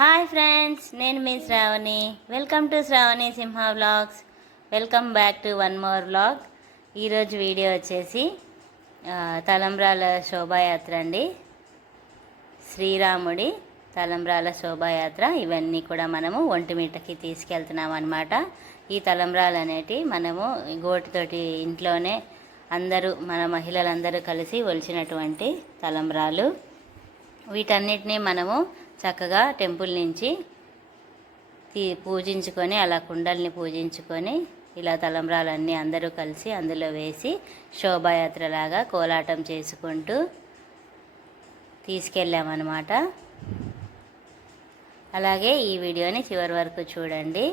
Hi friends నేను మీ Sravani. Welcome to Sravani Simha vlogs. Welcome back to one more vlog ఈరోజు video వచ్చేసి తలంబ్రాల శోభాయాత్ర అండి. శ్రీరాముడి తలంబ్రాల శోభాయాత్ర. ఇవన్నీ కూడా మనము ఒంటిమిట్టకి తీసుకెళ్తున్నాం అనమాట ఈ తలంబ్రాలు అనేటి మనము గోటితోటి ఇంట్లోనే అందరూ మన మహిళలందరూ కలిసి ఒలిచినటువంటి తలంబ్రాలు. వీటన్నిటిని మనము చక్కగా టెంపుల్ నుంచి తీ పూజించుకొని అలా కుండల్ని పూజించుకొని ఇలా తలంబ్రాలన్నీ అందరూ కలిసి అందులో వేసి శోభాయాత్రలాగా కోలాటం చేసుకుంటూ తీసుకెళ్ళామన్నమాట. అలాగే ఈ వీడియోని చివరి వరకు చూడండి.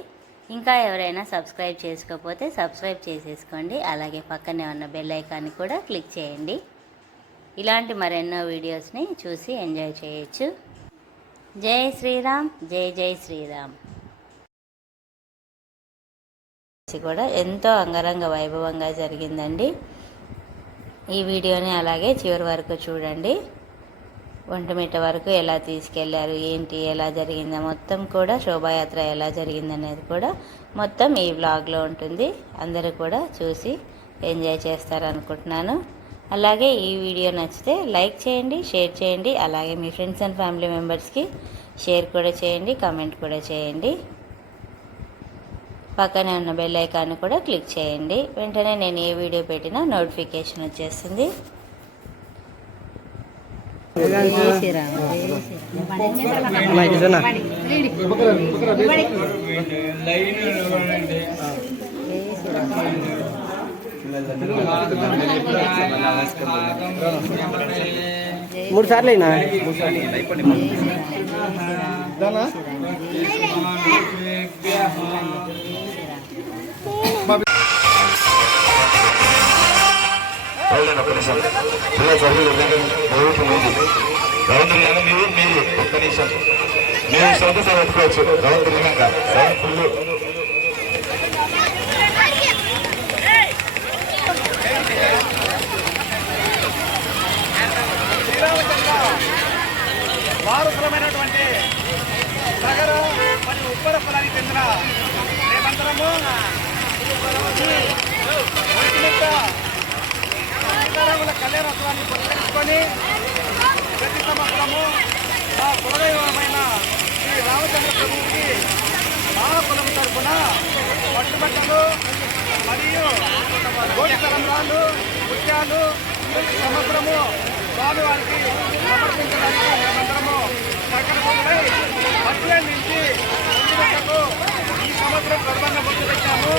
ఇంకా ఎవరైనా సబ్స్క్రైబ్ చేసుకోకపోతే సబ్స్క్రైబ్ చేసేసుకోండి. అలాగే పక్కనే ఉన్న బెల్ ఐకాన్ని కూడా క్లిక్ చేయండి. ఇలాంటి మరెన్నో వీడియోస్ని చూసి ఎంజాయ్ చేయొచ్చు. జై శ్రీరామ్ జై జై శ్రీరామ్. కూడా ఎంతో అంగరంగ వైభవంగా జరిగిందండి. ఈ వీడియోని అలాగే చివరి వరకు చూడండి. ఒంటిమిట్ట వరకు ఎలా తీసుకెళ్ళారు ఏంటి ఎలా జరిగిందో మొత్తం కూడా శోభాయాత్ర ఎలా జరిగిందనేది కూడా మొత్తం ఈ వ్లాగ్లో ఉంటుంది. అందరూ కూడా చూసి ఎంజాయ్ చేస్తారనుకుంటున్నాను. అలాగే ఈ వీడియో నచ్చితే లైక్ చేయండి షేర్ చేయండి అలాగే మీ ఫ్రెండ్స్ అండ్ ఫ్యామిలీ మెంబర్స్కి షేర్ కూడా చేయండి కామెంట్ కూడా చేయండి. పక్కనే ఉన్న బెల్ ఐకాన్ కూడా క్లిక్ చేయండి. వెంటనే నేను ఏ వీడియో పెట్టినా నోటిఫికేషన్ వచ్చేస్తుంది. మైక్ మూడు సార్లు అయినా మీరు మీరు ఒక్క నిమిషం మీరు సొంత పెట్టుకోవచ్చు రౌండ్రిల్లాగా ఫుల్ వారసులమైనటువంటి నగర మరియు ఉప్పర ఫలానికి చెందిన మేమందరము సీతారాముల కళ్యాణోత్సవాన్ని పురస్కరించుకొని ప్రతి సంవత్సరము మా కులదైవమైన శ్రీ రామచంద్ర ప్రభువుకి మా కులం తరఫున పట్టుబట్టలు మరియు కోటి తరంగాలు ముత్యాలు ప్రతి సంవత్సరము స్వామివారికి సమర్పించడానికి మేమందరం సంకల్పమై నుంచి ఈ సంవత్సరం ప్రధానంగా గుర్తు పెట్టాము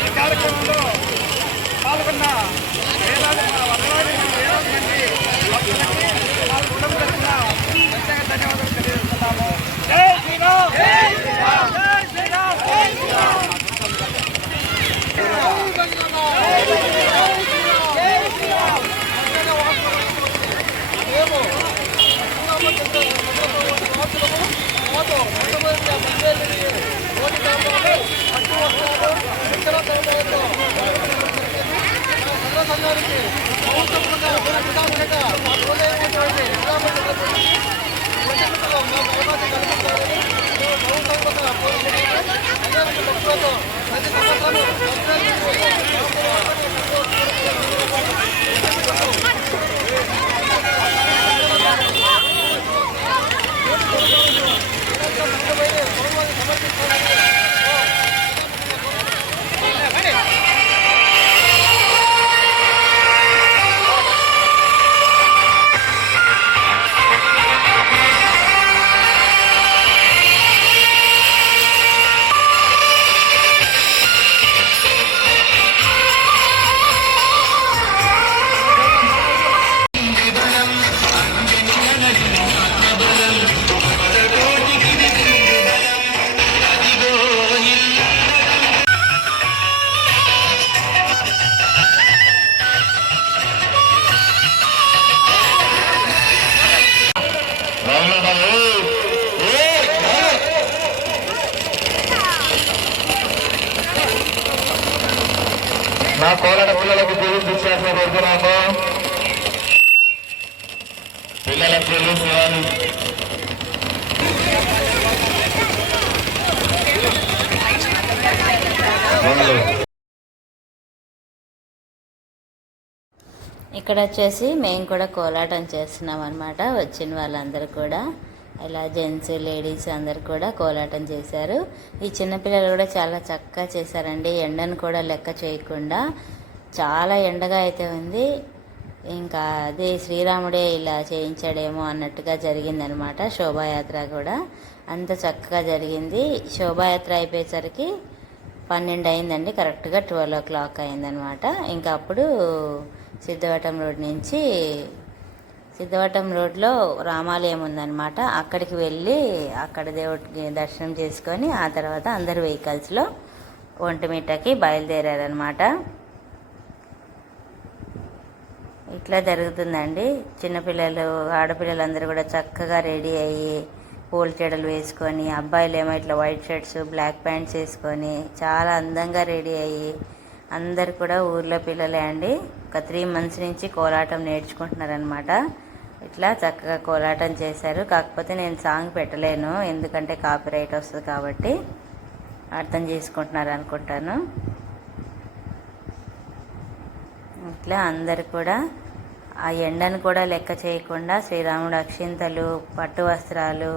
ఈ కార్యక్రమంలో పాల్గొన్న వేలాది వందలాది వేలాది మంది భక్తులకి మా కుటుంబ సంఘానికి ప్రభుత్వ బృందాలు కూడా విధానంగా మా రోజైనటువంటి ప్రజలతో మా అవకాశం కల్పించాలని ప్రభుత్వం కూడా కోరుకుంటున్నాం అనేక భక్తులతో ప్రతి సంవత్సరం నా కోరడ పిల్లలకు పోలీసు ఇచ్చేసిన కోరుతున్నాము పిల్లల పోలీసు ఇక్కడ వచ్చేసి మేము కూడా కోలాటం చేస్తున్నాం అనమాట వచ్చిన వాళ్ళందరూ కూడా. ఇలా జెంట్స్ లేడీస్ అందరు కూడా కోలాటం చేశారు. ఈ చిన్నపిల్లలు కూడా చాలా చక్కగా చేశారండి. ఎండను కూడా లెక్క చేయకుండా చాలా ఎండగా అయితే ఉంది. ఇంకా అదే శ్రీరాముడే ఇలా చేయించాడేమో అన్నట్టుగా జరిగిందనమాట శోభాయాత్ర కూడా. అంత చక్కగా జరిగింది. శోభాయాత్ర అయిపోయేసరికి పన్నెండు అయిందండి. కరెక్ట్గా ట్వెల్వ్ ఓ క్లాక్ అయిందనమాట. ఇంకా అప్పుడు సిద్ధవటం రోడ్ నుంచి సిద్ధవటం రోడ్లో రామాలయం ఉందన్నమాట. అక్కడికి వెళ్ళి అక్కడ దేవుడికి దర్శనం చేసుకొని ఆ తర్వాత అందరు వెహికల్స్లో ఒంటిమిట్టకి బయలుదేరారనమాట ఇట్లా జరుగుతుందండి. చిన్నపిల్లలు ఆడపిల్లలందరూ కూడా చక్కగా రెడీ అయ్యి పూల చెడలు వేసుకొని అబ్బాయిలు ఏమో ఇట్లా వైట్ షర్ట్స్ బ్లాక్ ప్యాంట్స్ వేసుకొని చాలా అందంగా రెడీ అయ్యి అందరు కూడా ఊర్లో పిల్లలే అండి. ఒక త్రీ మంత్స్ నుంచి కోలాటం నేర్చుకుంటున్నారనమాట ఇట్లా చక్కగా కోలాటం చేశారు. కాకపోతే నేను సాంగ్ పెట్టలేను. ఎందుకంటే కాపీరైట్ వస్తుంది కాబట్టి అర్థం చేసుకుంటున్నారు అనుకుంటాను. ఇట్లా అందరు కూడా ఆ ఎండను కూడా లెక్క చేయకుండా శ్రీరాముడు అక్షింతలు పట్టు వస్త్రాలు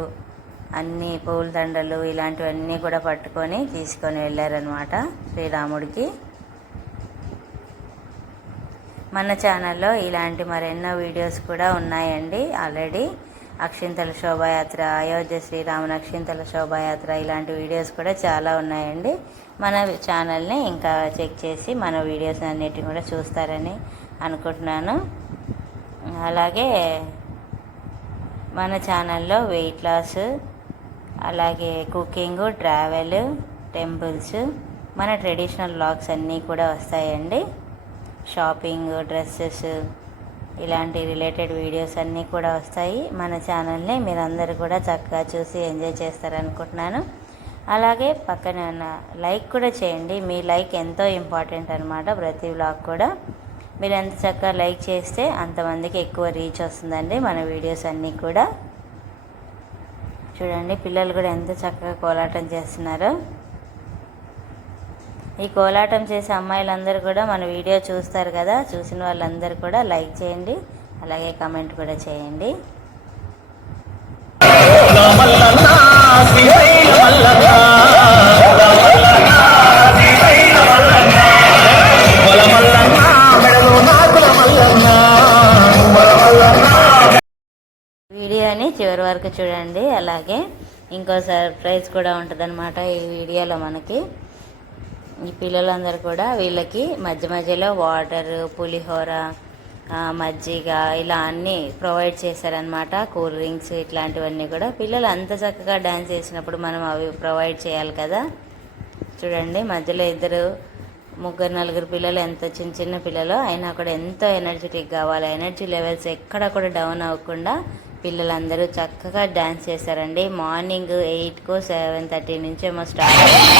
అన్ని పూలదండలు ఇలాంటివన్నీ కూడా పట్టుకొని తీసుకొని వెళ్ళారనమాట శ్రీరాముడికి. మన ఛానల్లో ఇలాంటి మరెన్నో వీడియోస్ కూడా ఉన్నాయండి. ఆల్రెడీ అక్షింతల శోభాయాత్ర అయోధ్య శ్రీరాముని అక్షింతల శోభాయాత్ర ఇలాంటి వీడియోస్ కూడా చాలా ఉన్నాయండి. మన ఛానల్ని ఇంకా చెక్ చేసి మన వీడియోస్ అన్నిటిని కూడా చూస్తారని అనుకుంటున్నాను. అలాగే మన ఛానల్లో వెయిట్ లాస్ అలాగే కుకింగ్ ట్రావెల్ టెంపుల్స్ మన ట్రెడిషనల్ బ్లాగ్స్ అన్నీ కూడా వస్తాయండి. షాపింగ్ డ్రెస్సెస్ ఇలాంటి రిలేటెడ్ వీడియోస్ అన్నీ కూడా వస్తాయి. మన ఛానల్ని మీరందరూ కూడా చక్కగా చూసి ఎంజాయ్ చేస్తారనుకుంటున్నాను. అలాగే పక్కన ఉన్న లైక్ కూడా చేయండి. మీ లైక్ ఎంతో ఇంపార్టెంట్ అనమాట ప్రతి వ్లాగ్ కూడా. మీరు ఎంత చక్కగా లైక్ చేస్తే అంతమందికి ఎక్కువ రీచ్ వస్తుందండి మన వీడియోస్ అన్నీ కూడా. చూడండి పిల్లలు కూడా ఎంత చక్కగా కోలాటం చేస్తున్నారో. ఈ కోలాటం చేసే అమ్మాయిలందరూ కూడా మన వీడియో చూస్తారు కదా చూసిన వాళ్ళందరూ కూడా లైక్ చేయండి అలాగే కమెంట్ కూడా చేయండి. వీడియోని చివరి వరకు చూడండి అలాగే ఇంకో సర్ప్రైజ్ కూడా ఉంటుందన్నమాట ఈ వీడియోలో మనకి. ఈ పిల్లలందరూ కూడా వీళ్ళకి మధ్య మధ్యలో వాటర్ పులిహోర మజ్జిగ ఇలా అన్నీ ప్రొవైడ్ చేశారనమాట కూల్ డ్రింక్స్ ఇట్లాంటివన్నీ కూడా. పిల్లలు అంత చక్కగా డ్యాన్స్ చేసినప్పుడు మనం అవి ప్రొవైడ్ చేయాలి కదా. చూడండి మధ్యలో ఇద్దరు ముగ్గురు నలుగురు పిల్లలు ఎంత చిన్న చిన్న పిల్లలు అయినా కూడా ఎంతో ఎనర్జెటిక్ కావాలి ఎనర్జీ లెవెల్స్ ఎక్కడ కూడా డౌన్ అవ్వకుండా పిల్లలందరూ చక్కగా డ్యాన్స్ చేశారండి. మార్నింగ్ ఎయిట్కు సెవెన్ థర్టీ నుంచి ఏమో స్టార్ట్ అయింది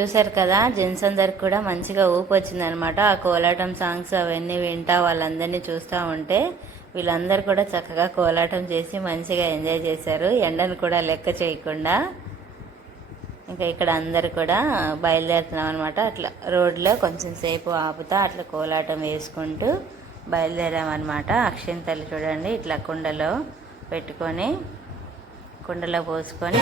చూశారు కదా జెంట్స్ అందరికి కూడా మంచిగా ఊపు వచ్చిందనమాట ఆ కోలాటం సాంగ్స్ అవన్నీ వింటా వాళ్ళందరినీ చూస్తూ ఉంటే వీళ్ళందరూ కూడా చక్కగా కోలాటం చేసి మంచిగా ఎంజాయ్ చేశారు. ఎండను కూడా లెక్క చేయకుండా ఇంకా ఇక్కడ అందరు కూడా బయలుదేరుతున్నాం అనమాట అట్లా రోడ్లో కొంచెం సేపు ఆపుతా అట్లా కోలాటం వేసుకుంటూ బయలుదేరామన్నమాట అక్షింతలు చూడండి ఇట్లా కుండలో పెట్టుకొని కుండలో పోసుకొని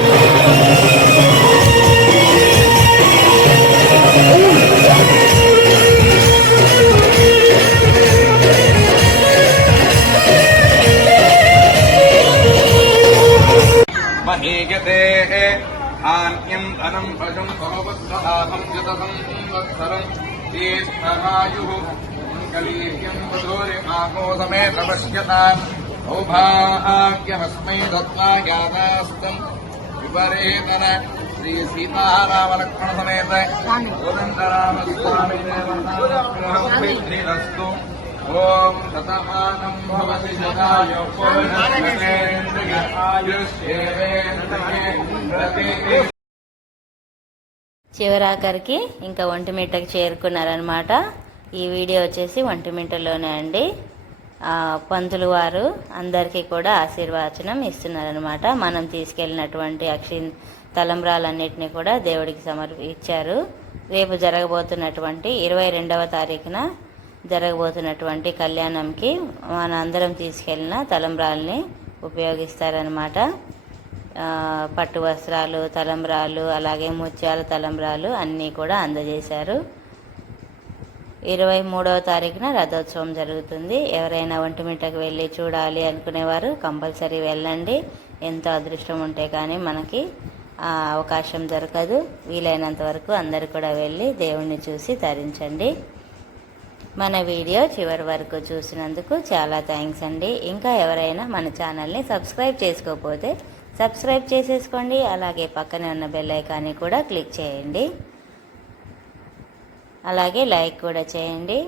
महीयते आन्यम् धनम् भजम् भवबुद्धलाभम् जतसम् संवत्सरम् ज्येष्ठरायुः कलीर्यम् दत्त्वा ज्ञातास्तम् పరేతర శ్రీ సమేత దేవస్తు ఓం భవతి చివరాఖరికి ఇంకా ఒంటిమిట్టకు చేరుకున్నారనమాట ఈ వీడియో వచ్చేసి ఒంటిమిట్టలోనే అండి పంతులు వారు అందరికీ కూడా ఆశీర్వచనం ఇస్తున్నారనమాట మనం తీసుకెళ్ళినటువంటి అక్షి తలంబ్రాలన్నింటినీ కూడా దేవుడికి సమర్పించారు రేపు జరగబోతున్నటువంటి ఇరవై రెండవ తారీఖున జరగబోతున్నటువంటి కళ్యాణంకి మన అందరం తీసుకెళ్ళిన తలంబ్రాలని ఉపయోగిస్తారనమాట పట్టు వస్త్రాలు తలంబ్రాలు అలాగే ముత్యాల తలంబ్రాలు అన్నీ కూడా అందజేశారు. ఇరవై మూడవ తారీఖున రథోత్సవం జరుగుతుంది. ఎవరైనా ఒంటిమిట్టకు వెళ్ళి చూడాలి అనుకునేవారు కంపల్సరీ వెళ్ళండి. ఎంతో అదృష్టం ఉంటే కానీ మనకి ఆ అవకాశం దొరకదు. వీలైనంత వరకు అందరు కూడా వెళ్ళి దేవుణ్ణి చూసి తరించండి. మన వీడియో చివరి వరకు చూసినందుకు చాలా థ్యాంక్స్ అండి. ఇంకా ఎవరైనా మన ఛానల్ని సబ్స్క్రైబ్ చేసుకోకపోతే సబ్స్క్రైబ్ చేసేసుకోండి. అలాగే పక్కనే ఉన్న బెల్ ఐకాన్ని కూడా క్లిక్ చేయండి. అలాగే లైక్ కూడా చేయండి.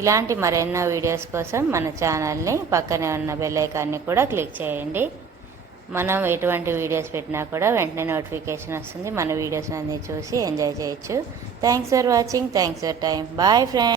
ఇలాంటి మరెన్నో వీడియోస్ కోసం మన ఛానల్ని పక్కనే ఉన్న బెల్లైకాన్ని కూడా క్లిక్ చేయండి. మనం ఎటువంటి వీడియోస్ పెట్టినా కూడా వెంటనే నోటిఫికేషన్ వస్తుంది. మన వీడియోస్ అన్నీ చూసి ఎంజాయ్ చేయొచ్చు. Thanks for watching. Thanks for time. Bye friend